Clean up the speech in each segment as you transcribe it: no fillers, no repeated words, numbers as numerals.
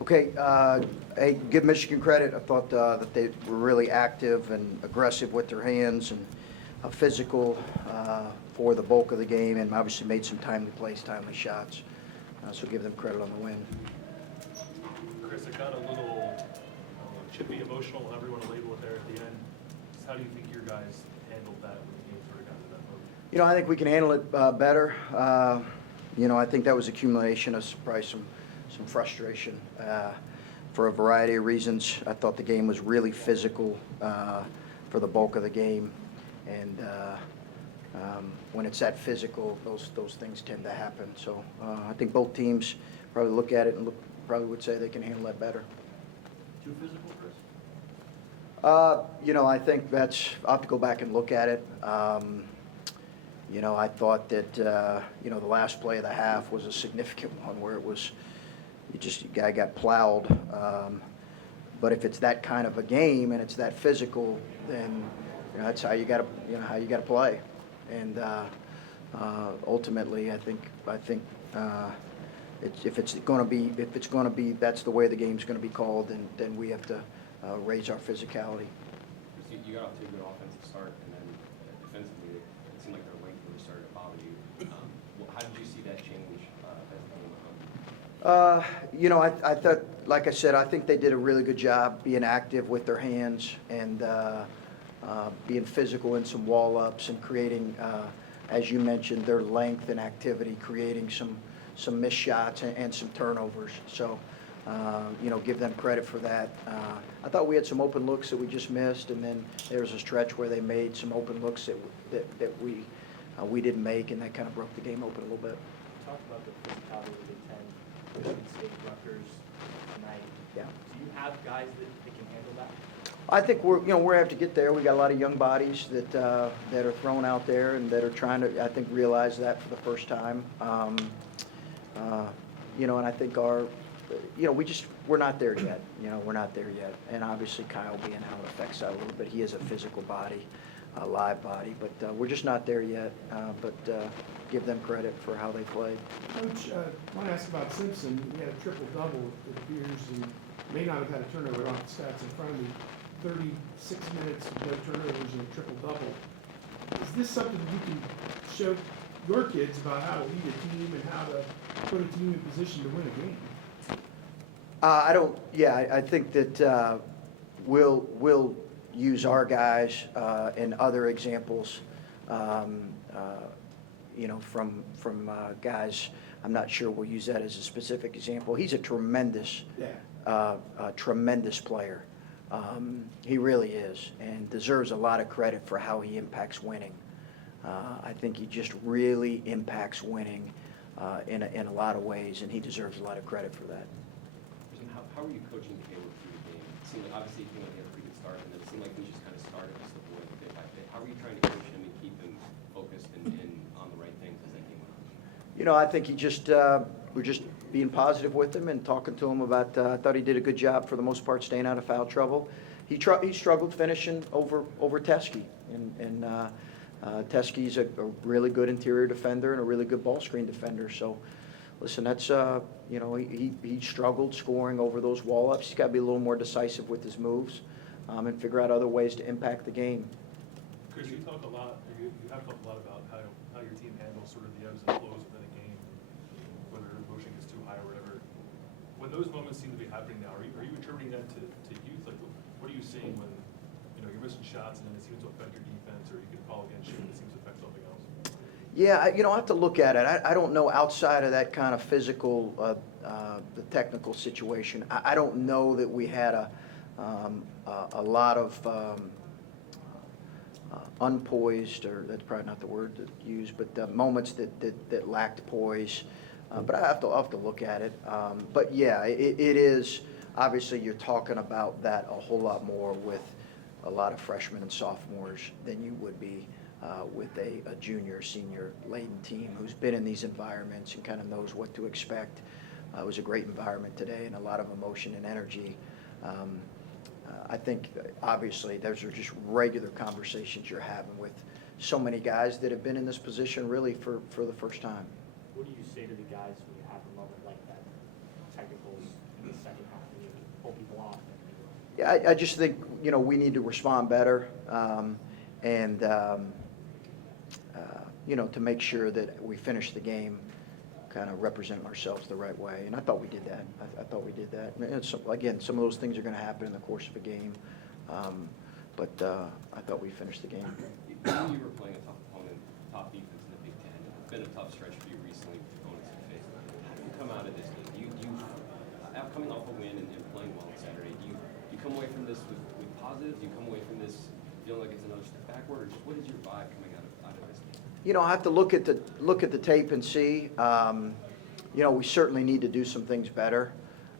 Okay, hey, give Michigan credit. I thought that they were really active and aggressive with their hands and physical for the bulk of the game, and obviously made some timely plays, timely shots. So give them credit on the win. Chris, it got a little chippy, emotional, however you want to label it there at the end. Just how do you think your guys handled that when the game sort of got to that moment? I think we can handle it better. I think that was accumulation of probably some frustration for a variety of reasons. I thought the game was really physical for the bulk of the game, and when it's that physical, those things tend to happen. So I think both teams probably look at it and probably would say they can handle that better. Too physical, Chris? I think I'll have to go back and look at it. I thought that, the last play of the half was a significant one where it was, the guy got plowed. But if it's that kind of a game and it's that physical, then that's how you got to play. And ultimately, I think if it's going to be that's the way the game's going to be called, then we have to raise our physicality. You got off to a good offensive start, and then defensively, it seemed like their length really started to bother you. How did you see that change as the game went on? I thought, like I said, I think they did a really good job being active with their hands and being physical in some wall ups and creating, as you mentioned, their length and activity, creating some missed shots and some turnovers. So, give them credit for that. I thought we had some open looks that we just missed, and then there was a stretch where they made some open looks that we didn't make, and that kind of broke the game open a little bit. Talk about the physicality of the Big Ten, State Buckeyes tonight. Yeah. Do you have guys that can handle that? I think we're going to have to get there. We got a lot of young bodies that are thrown out there and that are trying to, I think, realize that for the first time. And I think we're not there yet. We're not there yet. And obviously Kyle being out affects that a little bit. He is a physical body, a live body, but we're just not there yet. But give them credit for how they played. Coach, I want to ask about Simpson. He had a triple-double, it appears, and may not have had a turnover off the stats in front of me. 36 minutes, no turnovers, and a triple-double. Is this something you can show your kids about how to lead a team and how to put a team in position to win a game? I think that we'll use our guys and other examples, from guys. I'm not sure we'll use that as a specific example. He's a tremendous player. He really is, and deserves a lot of credit for how he impacts winning. I think he just really impacts winning in a lot of ways, and he deserves a lot of credit for that. How are you coaching Caleb through the game? It seemed like, obviously, he had a pretty good start, and it seemed like he just kind of started to slip away bit by bit. How are you trying to coach him and keep him focused and on the right things as that game went on? I think we're just being positive with him and talking to him about. I thought he did a good job for the most part, staying out of foul trouble. He struggled finishing over Teskey, and Teskey's a really good interior defender and a really good ball screen defender. So, listen, that's he struggled scoring over those wall ups. He's got to be a little more decisive with his moves, and figure out other ways to impact the game. Chris, you have talked a lot about how your team handles sort of the ebbs and flows within a game, whether emotion gets too high or whatever. When those moments seem to be happening now, are you attributing that to youth? Like, what are you seeing when you're missing shots and then it seems to affect your defense, or you can call against you and it seems to affect something else? Yeah, I have to look at it. I don't know outside of that kind of physical, the technical situation. I don't know that we had a lot of unpoised, or that's probably not the word to use, but moments that lacked poise. But I'll have to look at it. But yeah, it is, obviously you're talking about that a whole lot more with a lot of freshmen and sophomores than you would be with a junior, senior laden team who's been in these environments and kind of knows what to expect. It was a great environment today and a lot of emotion and energy. I think obviously those are just regular conversations you're having with so many guys that have been in this position really for the first time. What do you say to the guys when you have a moment like that? Technicals in the second half? Yeah, I just think, we need to respond better, and, to make sure that we finish the game kind of representing ourselves the right way. And I thought we did that. I thought we did that. And again, some of those things are going to happen in the course of a game, but I thought we finished the game. You knew you were playing a tough opponent, top defense in the Big Ten. It's been a tough stretch for you recently with opponents you faced. How do you come out of this game? Coming off a win and playing well on Saturday, do you come away from this with positives? Do you come away from this feeling like it's another step backward, or just what is your vibe coming out of this game? I have to look at the tape and see. We certainly need to do some things better.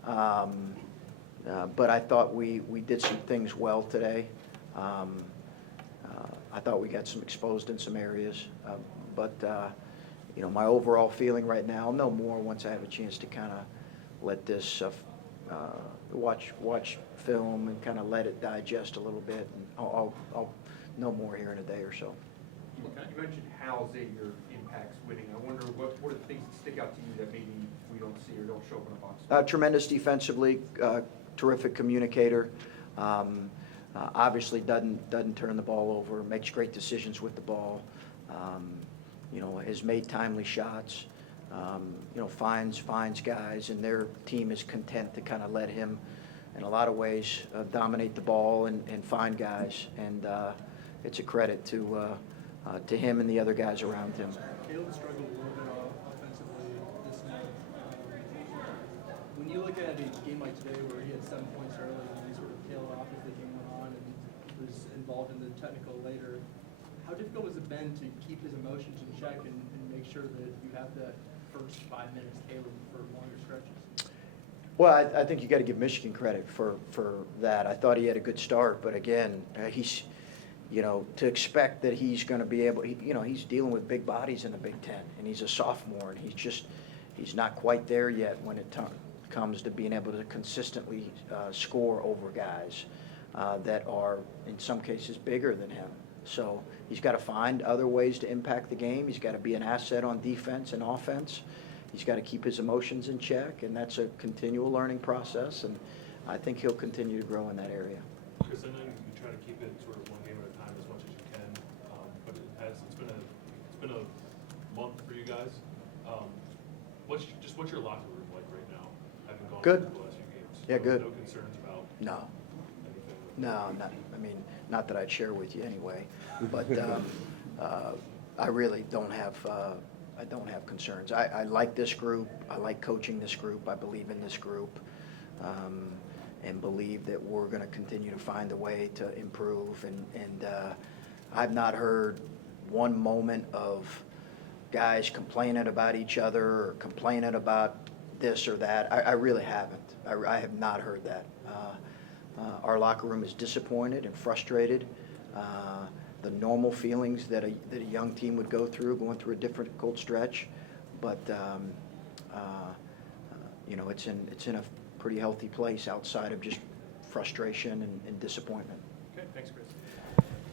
But I thought we did some things well today. I thought we got some exposed in some areas. But my overall feeling right now, I'll know more once I have a chance to kind of let this watch film and kind of let it digest a little bit. And I'll know more here in a day or so. You mentioned how Xavier impacts winning. I wonder what are the things that stick out to you that maybe we don't see or don't show up in a box? Tremendous defensively, terrific communicator. Obviously doesn't turn the ball over, makes great decisions with the ball. Has made timely shots. Finds guys, and their team is content to kind of let him, in a lot of ways, dominate the ball and find guys. And it's a credit to him and the other guys around him. Caleb struggled a little bit offensively this month. When you look at a game like today where he had 7 points early and he sort of tailed off as the game went on and was involved in the technical later, how difficult has it been to keep his emotions in check and make sure that you have that first 5 minutes Caleb for longer stretches? Well, I think you got to give Michigan credit for that. I thought he had a good start, but again, he's to expect that he's going to be able, he's dealing with big bodies in the Big Ten, and he's a sophomore, and he's not quite there yet when it comes to being able to consistently score over guys that are, in some cases, bigger than him. So he's got to find other ways to impact the game. He's got to be an asset on defense and offense. He's got to keep his emotions in check, and that's a continual learning process, and I think he'll continue to grow in that area. Chris, I know you try to keep it sort of one game at a time as much as you can, but it's been a month for you guys. What's your locker room like right now, having gone Good. through the last few games? Yeah, good. No concerns about No. anything? Not that I'd share with you anyway, but I really don't have concerns. I like this group. I like coaching this group. I believe in this group, and believe that we're going to continue to find a way to improve. And I've not heard one moment of guys complaining about each other or complaining about this or that. I really haven't. I have not heard that. Our locker room is disappointed and frustrated. The normal feelings that a young team would go through, going through a difficult stretch, but it's in a pretty healthy place outside of just frustration and disappointment. Okay, thanks, Chris.